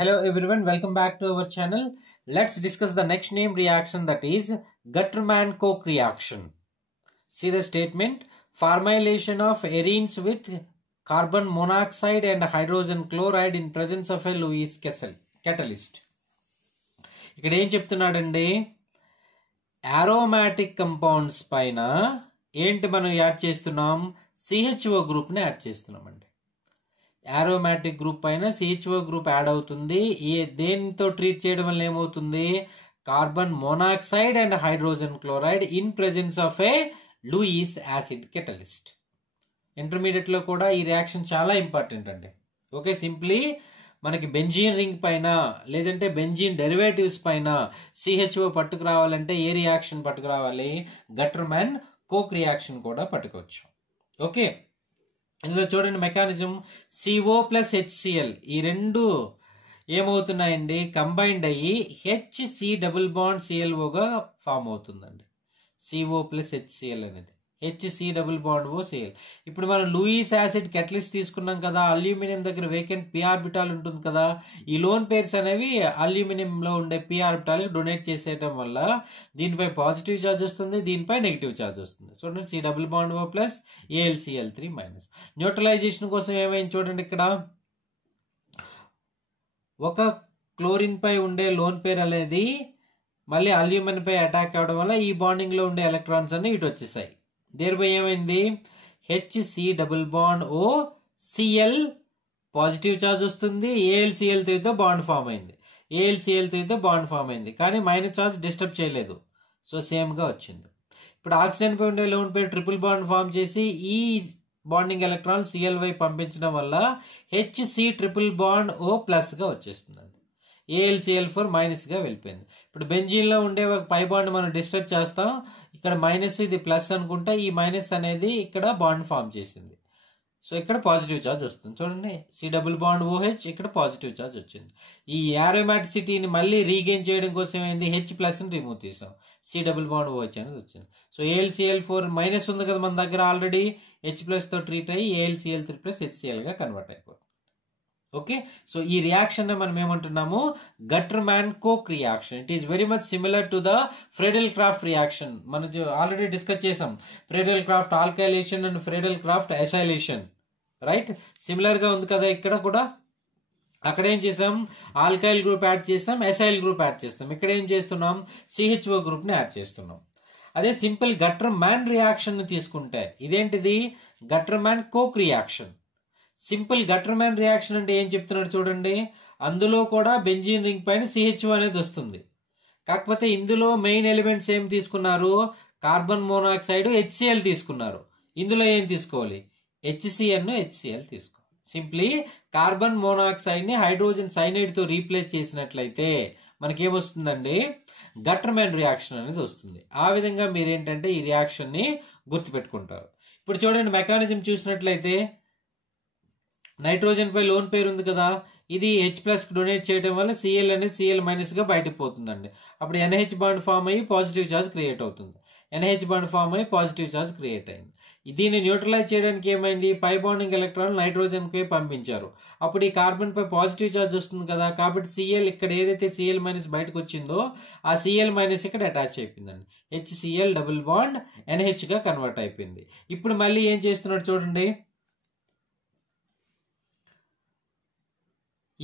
Hello everyone, welcome back to our channel. Let's discuss the next named reaction, that is Gattermann-Koch reaction. See the statement: formylation of arenes with carbon monoxide and hydrogen chloride in presence of a Lewis catalyst. ఇక్కడ ఏం చెప్తున్నాడండి, aromatic compounds పైన ఏంటి మనం add చేస్తున్నాం, CHO group ని add చేస్తున్నామండి. aromatic group పైన CHO గ్రూప్ యాడ్ అవుతుంది. దేనితో ట్రీట్ చేయడం వల్ల ఏమవుతుంది, carbon monoxide and hydrogen chloride in presence of A Lewis acid catalyst. Intermediate లో కూడా ఈ రియాక్షన్ చాలా ఇంపార్టెంట్ అండి. ఓకే, సింప్లీ మనకి బెంజీన్ రింగ్ పైన లేదంటే బెంజీన్ డెరివేటివ్స్ పైన CHO పట్టుకురావాలంటే ఏ రియాక్షన్ పట్టుకురావాలి, గట్టర్మాన్ కోక్ రియాక్షన్ కూడా పట్టుకోవచ్చు. ఓకే, ఇందులో చూడండి మెకానిజం, CO ప్లస్ HCl ఈ రెండు ఏమవుతున్నాయండి, కంబైన్డ్ అయ్యి HC డబుల్ బాండ్ ClOగా ఫామ్ అవుతుందండి. CO ప్లస్ HCl అనేది HC డబుల్ బాండ్ OCl. ఇప్పుడు మనం లూయిస్ యాసిడ్ కెటలిస్ట్ తీసుకున్నాం కదా, అల్యూమినియం దగ్గర వేకెంట్ p ఆర్బిటాల్ ఉంటుంది కదా, ఈ లోన్ పేర్స్ అనేవి అల్యూమినియం లో ఉండే p ఆర్బిటాల్ డొనేట్ చేసేయటం వల్ల దీనిపై పాజిటివ్ చార్జ్ వస్తుంది, దీనిపై నెగిటివ్ చార్జ్ వస్తుంది. చూడండి, C double bond O plus AlCl3 minus. Neutralisation కోసం ఏమైంది చూడండి, ఇక్కడ ఒక క్లోరిన్ పై ఉండే లోన్ పేర్ అనేది మళ్ళీ అల్యూమినియం పై అటాక్ అవడం వల్ల ఈ బాండింగ్ లో ఉండే ఎలక్ట్రాన్స్ అన్ని ఇటు వచ్చేసాయి. దేనిపై ఏమైంది, HC double bond O Cl positive charge వస్తుంది, AlCl3తో బాండ్ ఫామ్ అయింది, AlCl3తో బాండ్ ఫామ్ అయింది, కానీ మైనస్ చార్జ్ డిస్టర్బ్ చేయలేదు, సో సేమ్ గా వచ్చింది. ఇప్పుడు ఆక్సిజన్ పై ఉండే లోన్ పేరు ట్రిపుల్ బాండ్ ఫామ్ చేసి ఈ బాండింగ్ ఎలక్ట్రాన్ Cl వైపు పంపించడం వల్ల HC triple bond O plus గా వచ్చేస్తుంది, AlCl4 మైనస్ గా వెళ్ళిపోయింది. ఇప్పుడు బెంజీన్ లో ఉండే ఒక పై బాండ్ మనం డిస్టర్బ్ చేస్తాం, ఇక్కడ మైనస్ ఇది ప్లస్ అనుకుంటా, ఈ మైనస్ అనేది ఇక్కడ బాండ్ ఫామ్ చేసింది, సో ఇక్కడ పాజిటివ్ చార్జ్ వస్తుంది. చూడండి, C డబుల్ బాండ్ OH ఇక్కడ పాజిటివ్ చార్జ్ వచ్చింది. ఈ యారోమాటిసిటీని మళ్ళీ రీగెయిన్ చేయడం కోసం ఏంది, H ప్లస్ ని రిమూవ్ చేసాం, C డబుల్ బాండ్ OH అనేది వచ్చింది. సో AlCl4 మైనస్ ఉంది కదా మన దగ్గర ఆల్రెడీ, H ప్లస్ తో ట్రీట్ అయ్యి AlCl3 ప్లస్ HCl గా కన్వర్ట్ అయిపోతుంది. ఓకే, సో ఈ రియాక్షన్ మనం ఏమంటున్నాము, Gattermann Koch reaction. It is very much similar to the Friedel Crafts reaction. మనం ఆల్రెడీ డిస్కస్ చేసాం, Friedel Crafts alkylation and Friedel Crafts acylation, right? Similar గా ఉంది కదా ఇక్కడ కూడా. అక్కడ ఏం చేసాం, ఆల్కైల్ గ్రూప్ యాడ్ చేస్తాం, అసైల్ గ్రూప్ యాడ్ చేస్తాం. ఇక్కడ ఏం చేస్తున్నాం, CHO గ్రూప్ ని యాడ్ చేస్తున్నాం. అదే సింపుల్ గట్టర్మాన్ రియాక్షన్ ని తీసుకుంటే ఇదేంటిది, గట్టర్మాన్-కోక్ రియాక్షన్. సింపుల్ గట్టర్మాన్ రియాక్షన్ అంటే ఏం చెప్తున్నాడు చూడండి, అందులో కూడా బెంజీన్ రింగ్ పైన CHO అనేది వస్తుంది, కాకపోతే ఇందులో మెయిన్ ఎలిమెంట్స్ ఏం తీసుకున్నారు, కార్బన్ మోనాక్సైడ్ HCl తీసుకున్నారు. ఇందులో ఏం తీసుకోవాలి, HCl HCl తీసుకోవాలి. సింప్లీ కార్బన్ మోనాక్సైడ్ ని హైడ్రోజన్ సైనైడ్ తో రీప్లేస్ చేసినట్లయితే మనకేమొస్తుందండి, గట్టర్మాన్ రియాక్షన్ అనేది వస్తుంది. ఆ విధంగా మీరేంటంటే ఈ రియాక్షన్ ని గుర్తుపెట్టుకుంటారు. ఇప్పుడు చూడండి మెకానిజం చూసినట్లయితే, నైట్రోజన్ పై లోన్ పేరు ఉంది కదా, ఇది H ప్లస్ డొనేట్ చేయడం వల్ల Cl అనేది Cl మైనస్ గా బయటకు పోతుందండి. అప్పుడు NH బాండ్ ఫామ్ అయ్యి పాజిటివ్ చార్జ్ క్రియేట్ అవుతుంది, NH బాండ్ ఫామ్ అయ్యి పాజిటివ్ చార్జ్ క్రియేట్ అయింది. దీన్ని న్యూట్రలైజ్ చేయడానికి ఏమైంది, పై బాండింగ్ ఎలక్ట్రాన్ నైట్రోజన్ కి పంపించారు, అప్పుడు ఈ కార్బన్ పై పాజిటివ్ చార్జ్ వస్తుంది కదా, కాబట్టి Cl ఇక్కడ ఏదైతే Cl మైనస్ బయటకు వచ్చిందో ఆ Cl మైనస్ ఇక్కడ అటాచ్ అయిపోయిందండి, HCl డబుల్ బాండ్ NH గా కన్వర్ట్ అయిపోయింది. ఇప్పుడు మళ్ళీ ఏం చేస్తున్నాడు చూడండి,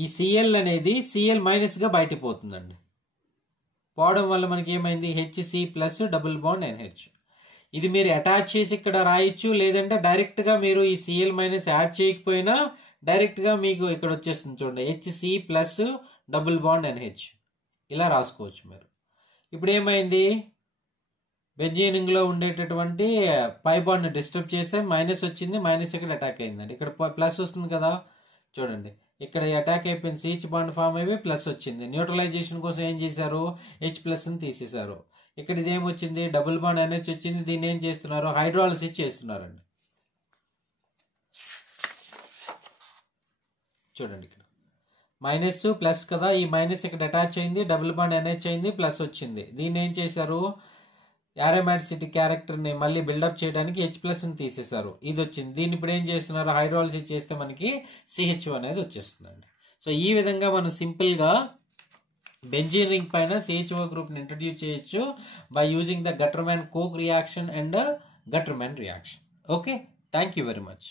ఈ Cl అనేది Cl మైనస్ గా బయట పోతుందండి, పోవడం వల్ల మనకి ఏమైంది, HC plus double bond NH. ఇది మీరు అటాచ్ చేసి ఇక్కడ రాయొచ్చు, లేదంటే డైరెక్ట్ గా మీరు ఈ Cl మైనస్ యాడ్ చేయకపోయినా డైరెక్ట్ గా మీకు ఇక్కడ వచ్చేస్తుంది చూడండి, HC plus double bond NH ఇలా రాసుకోవచ్చు మీరు. ఇప్పుడు ఏమైంది, బెంజీన్ రింగ్ లో ఉండేటటువంటి పై బాండ్ డిస్టర్బ్ చేస్తే మైనస్ వచ్చింది, మైనస్ ఇక్కడ అటాక్ అయిందండి, ఇక్కడ ప్లస్ వస్తుంది కదా. చూడండి, ఇక్కడ అటాక్ అయిపోయింది, CH బాండ్ ఫామ్ అయిపోయి ప్లస్ వచ్చింది. న్యూట్రలైజేషన్ కోసం ఏం చేశారు, H ప్లస్ ని తీసేశారు. ఇక్కడ ఇదేం వచ్చింది, డబుల్ బాండ్ NH వచ్చింది. దీన్ని ఏం చేస్తున్నారు, హైడ్రాలిసిస్ చేస్తున్నారండి. చూడండి, ఇక్కడ మైనస్ ప్లస్ కదా, ఈ మైనస్ ఇక్కడ అటాచ్ అయింది, డబుల్ బాండ్ NH అయింది, ప్లస్ వచ్చింది. దీన్ని ఏం చేశారు, aromaticity క్యారెక్టర్ ని మళ్ళీ బిల్డప్ చేయడానికి H ప్లస్ ని తీసేశారు, ఇది వచ్చింది. దీన్ని ఇప్పుడు ఏం చేస్తున్నారు, హైడ్రాలిసిస్ చేస్తే మనకి CHO అనేది వచ్చేస్తుందండి. సో ఈ విధంగా మనం సింపుల్గా బెంజీన్ రింగ్ పైన CHO గ్రూప్ని ఇంట్రడ్యూస్ చేయొచ్చు by using the Gattermann-Koch reaction and Gattermann reaction. Okay, thank you very much.